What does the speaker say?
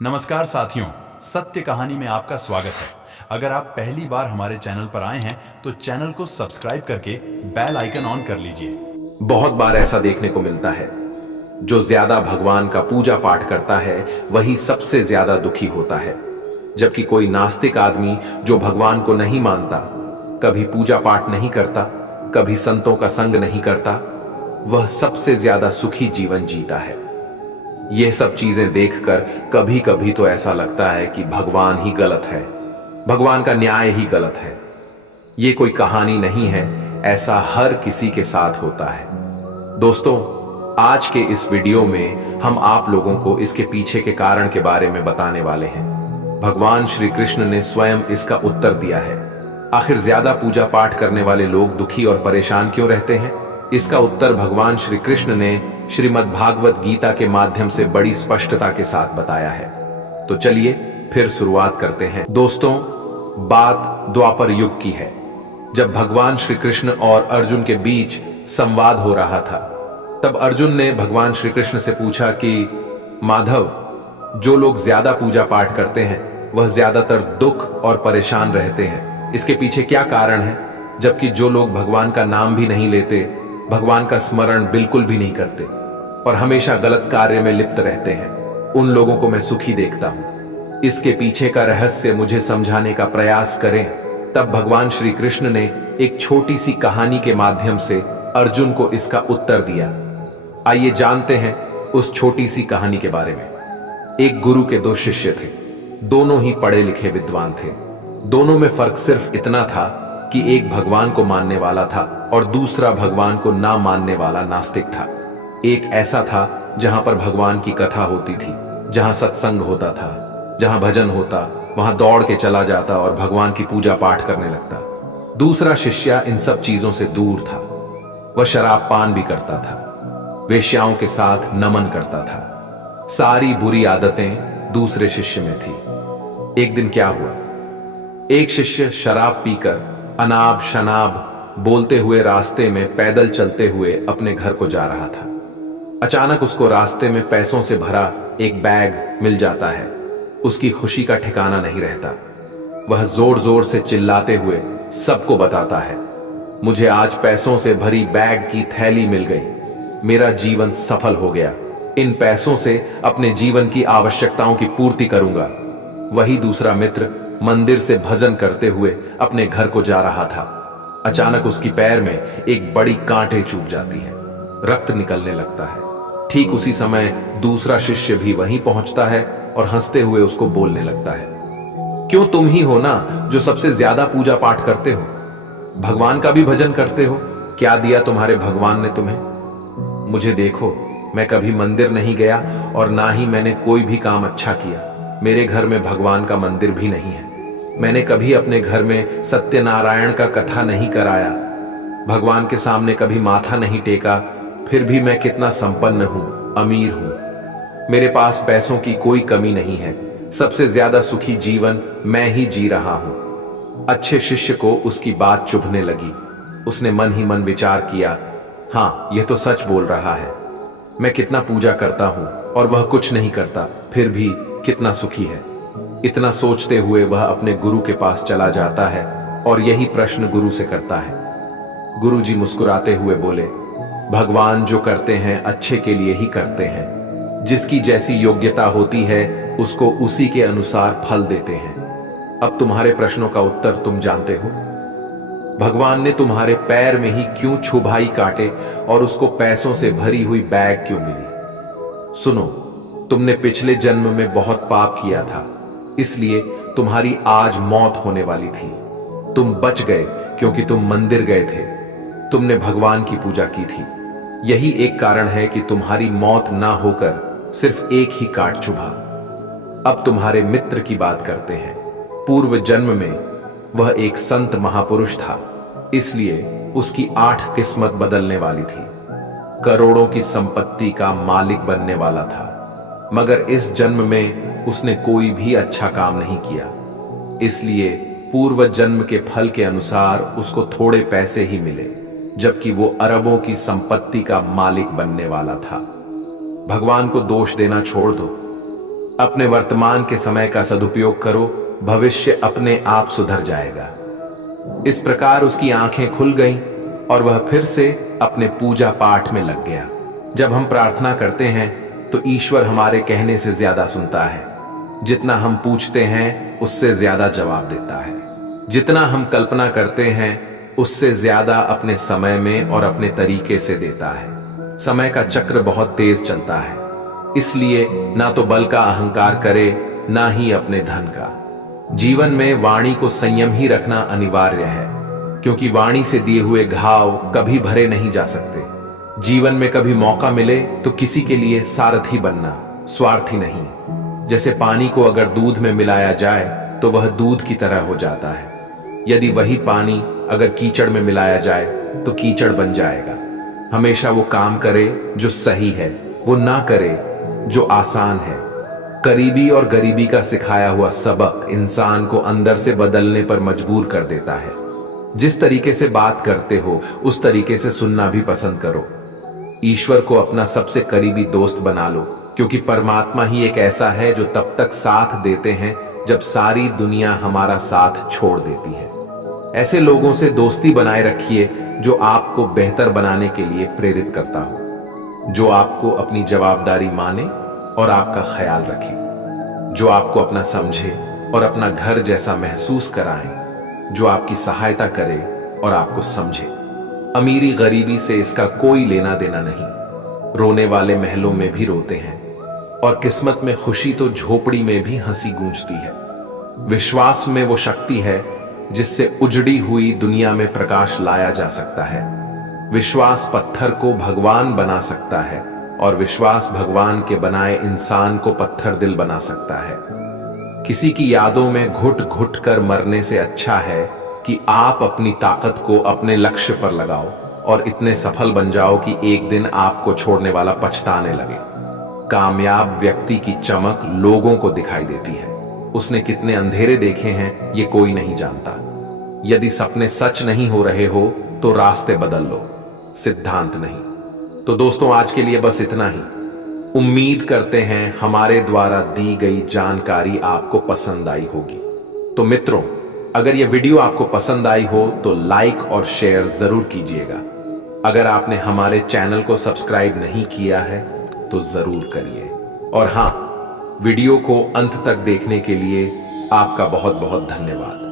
नमस्कार साथियों, सत्य कहानी में आपका स्वागत है। अगर आप पहली बार हमारे चैनल पर आए हैं तो चैनल को सब्सक्राइब करके बेल आइकन ऑन कर लीजिए। बहुत बार ऐसा देखने को मिलता है, जो ज्यादा भगवान का पूजा पाठ करता है वही सबसे ज्यादा दुखी होता है। जबकि कोई नास्तिक आदमी जो भगवान को नहीं मानता, कभी पूजा पाठ नहीं करता, कभी संतों का संग नहीं करता, वह सबसे ज्यादा सुखी जीवन जीता है। यह सब चीजें देखकर कभी कभी तो ऐसा लगता है कि भगवान ही गलत है, भगवान का न्याय ही गलत है। यह कोई कहानी नहीं है, ऐसा हर किसी के साथ होता है। दोस्तों, आज के इस वीडियो में हम आप लोगों को इसके पीछे के कारण के बारे में बताने वाले हैं। भगवान श्री कृष्ण ने स्वयं इसका उत्तर दिया है। आखिर ज्यादा पूजा पाठ करने वाले लोग दुखी और परेशान क्यों रहते हैं? इसका उत्तर भगवान श्री कृष्ण ने श्रीमद् भागवत गीता के माध्यम से बड़ी स्पष्टता के साथ बताया है। तो चलिए फिर शुरुआत करते हैं। दोस्तों, बात द्वापर युग की है, जब भगवान श्री कृष्ण और अर्जुन के बीच संवाद हो रहा था। तब अर्जुन ने भगवान श्री कृष्ण से पूछा कि माधव, जो लोग ज्यादा पूजा पाठ करते हैं वह ज्यादातर दुख और परेशान रहते हैं, इसके पीछे क्या कारण है? जबकि जो लोग भगवान का नाम भी नहीं लेते, भगवान का स्मरण बिल्कुल भी नहीं करते और हमेशा गलत कार्य में लिप्त रहते हैं, उन लोगों को मैं सुखी देखता हूं। इसके पीछे का रहस्य मुझे समझाने का प्रयास करें। तब भगवान श्री कृष्ण ने एक छोटी सी कहानी के माध्यम से अर्जुन को इसका उत्तर दिया। आइए जानते हैं उस छोटी सी कहानी के बारे में। एक गुरु के दो शिष्य थे, दोनों ही पढ़े लिखे विद्वान थे। दोनों में फर्क सिर्फ इतना था कि एक भगवान को मानने वाला था और दूसरा भगवान को ना मानने वाला नास्तिक था। एक ऐसा था जहां पर भगवान की कथा होती थी, जहां सत्संग होता था, जहां भजन होता, वहां दौड़ के चला जाता और भगवान की पूजा पाठ करने लगता। दूसरा शिष्य इन सब चीजों से दूर था। वह शराब पान भी करता था, वेश्याओं के साथ नमन करता था। सारी बुरी आदतें दूसरे शिष्य में थी। एक दिन क्या हुआ, एक शिष्य शराब पीकर अनाब शनाब बोलते हुए रास्ते में पैदल चलते हुए अपने घर को जा रहा था। अचानक उसको रास्ते में पैसों से भरा एक बैग मिल जाता है। उसकी खुशी का ठिकाना नहीं रहता। वह जोर जोर से चिल्लाते हुए सबको बताता है, मुझे आज पैसों से भरी बैग की थैली मिल गई, मेरा जीवन सफल हो गया, इन पैसों से अपने जीवन की आवश्यकताओं की पूर्ति करूंगा। वही दूसरा मित्र मंदिर से भजन करते हुए अपने घर को जा रहा था। अचानक उसकी पैर में एक बड़ी कांटे चुभ जाती है, रक्त निकलने लगता है। ठीक उसी समय दूसरा शिष्य भी वहीं पहुंचता है और हंसते हुए उसको बोलने लगता है, क्यों, तुम ही हो ना जो सबसे ज्यादा पूजा पाठ करते हो, भगवान का भी भजन करते हो, क्या दिया तुम्हारे भगवान ने तुम्हें? मुझे देखो, मैं कभी मंदिर नहीं गया और ना ही मैंने कोई भी काम अच्छा किया। मेरे घर में भगवान का मंदिर भी नहीं है। मैंने कभी अपने घर में सत्यनारायण का कथा नहीं कराया, भगवान के सामने कभी माथा नहीं टेका। फिर भी मैं कितना संपन्न हूं, अमीर हूं। मेरे पास पैसों की कोई कमी नहीं है। सबसे ज्यादा सुखी जीवन मैं ही जी रहा हूं। अच्छे शिष्य को उसकी बात चुभने लगी। उसने मन ही मन विचार किया, हां, यह तो सच बोल रहा है। मैं कितना पूजा करता हूं और वह कुछ नहीं करता, फिर भी कितना सुखी है। इतना सोचते हुए वह अपने गुरु के पास चला जाता है और यही प्रश्न गुरु से करता है। गुरु जी मुस्कुराते हुए बोले, भगवान जो करते हैं अच्छे के लिए ही करते हैं। जिसकी जैसी योग्यता होती है उसको उसी के अनुसार फल देते हैं। अब तुम्हारे प्रश्नों का उत्तर तुम जानते हो। भगवान ने तुम्हारे पैर में ही क्यों छुभाई कांटे और उसको पैसों से भरी हुई बैग क्यों मिली? सुनो, तुमने पिछले जन्म में बहुत पाप किया था, इसलिए तुम्हारी आज मौत होने वाली थी। तुम बच गए क्योंकि तुम मंदिर गए थे, तुमने भगवान की पूजा की थी। यही एक कारण है कि तुम्हारी मौत ना होकर सिर्फ एक ही काट चुभा। अब तुम्हारे मित्र की बात करते हैं। पूर्व जन्म में वह एक संत महापुरुष था, इसलिए उसकी 8 किस्मत बदलने वाली थी। करोड़ों की संपत्ति का मालिक बनने वाला था, मगर इस जन्म में उसने कोई भी अच्छा काम नहीं किया। इसलिए पूर्व जन्म के फल के अनुसार उसको थोड़े पैसे ही मिले, जबकि वो अरबों की संपत्ति का मालिक बनने वाला था। भगवान को दोष देना छोड़ दो। अपने वर्तमान के समय का सदुपयोग करो, भविष्य अपने आप सुधर जाएगा। इस प्रकार उसकी आंखें खुल गईं और वह फिर से अपने पूजा पाठ में लग गया। जब हम प्रार्थना करते हैं तो ईश्वर हमारे कहने से ज्यादा सुनता है। जितना हम पूछते हैं उससे ज्यादा जवाब देता है। जितना हम कल्पना करते हैं उससे ज्यादा अपने समय में और अपने तरीके से देता है। समय का चक्र बहुत तेज चलता है, इसलिए ना तो बल का अहंकार करे, ना ही अपने धन का। जीवन में वाणी को संयम ही रखना अनिवार्य है, क्योंकि वाणी से दिए हुए घाव कभी भरे नहीं जा सकते। जीवन में कभी मौका मिले तो किसी के लिए सारथी बनना, स्वार्थी नहीं। जैसे पानी को अगर दूध में मिलाया जाए तो वह दूध की तरह हो जाता है। यदि वही पानी अगर कीचड़ में मिलाया जाए तो कीचड़ बन जाएगा। हमेशा वो काम करे जो सही है, वो ना करे जो आसान है। करीबी और गरीबी का सिखाया हुआ सबक इंसान को अंदर से बदलने पर मजबूर कर देता है। जिस तरीके से बात करते हो उस तरीके से सुनना भी पसंद करो। ईश्वर को अपना सबसे करीबी दोस्त बना लो, क्योंकि परमात्मा ही एक ऐसा है जो तब तक साथ देते हैं जब सारी दुनिया हमारा साथ छोड़ देती है। ऐसे लोगों से दोस्ती बनाए रखिए जो आपको बेहतर बनाने के लिए प्रेरित करता हो, जो आपको अपनी जवाबदारी माने और आपका ख्याल रखे, जो आपको अपना समझे और अपना घर जैसा महसूस कराएं, जो आपकी सहायता करे और आपको समझे। अमीरी गरीबी से इसका कोई लेना देना नहीं। रोने वाले महलों में भी रोते हैं और किस्मत में खुशी तो झोपड़ी में भी हंसी गूंजती है। विश्वास में वो शक्ति है जिससे उजड़ी हुई दुनिया में प्रकाश लाया जा सकता है। विश्वास पत्थर को भगवान बना सकता है और विश्वास भगवान के बनाए इंसान को पत्थर दिल बना सकता है। किसी की यादों में घुट घुट कर मरने से अच्छा है कि आप अपनी ताकत को अपने लक्ष्य पर लगाओ और इतने सफल बन जाओ कि एक दिन आपको छोड़ने वाला पछताने लगे। कामयाब व्यक्ति की चमक लोगों को दिखाई देती है। उसने कितने अंधेरे देखे हैं ये कोई नहीं जानता। यदि सपने सच नहीं हो रहे हो तो रास्ते बदल लो, सिद्धांत नहीं। तो दोस्तों, आज के लिए बस इतना ही। उम्मीद करते हैं हमारे द्वारा दी गई जानकारी आपको पसंद आई होगी। तो मित्रों, अगर यह वीडियो आपको पसंद आई हो तो लाइक और शेयर जरूर कीजिएगा। अगर आपने हमारे चैनल को सब्सक्राइब नहीं किया है तो जरूर करिए। और हां, वीडियो को अंत तक देखने के लिए आपका बहुत बहुत धन्यवाद।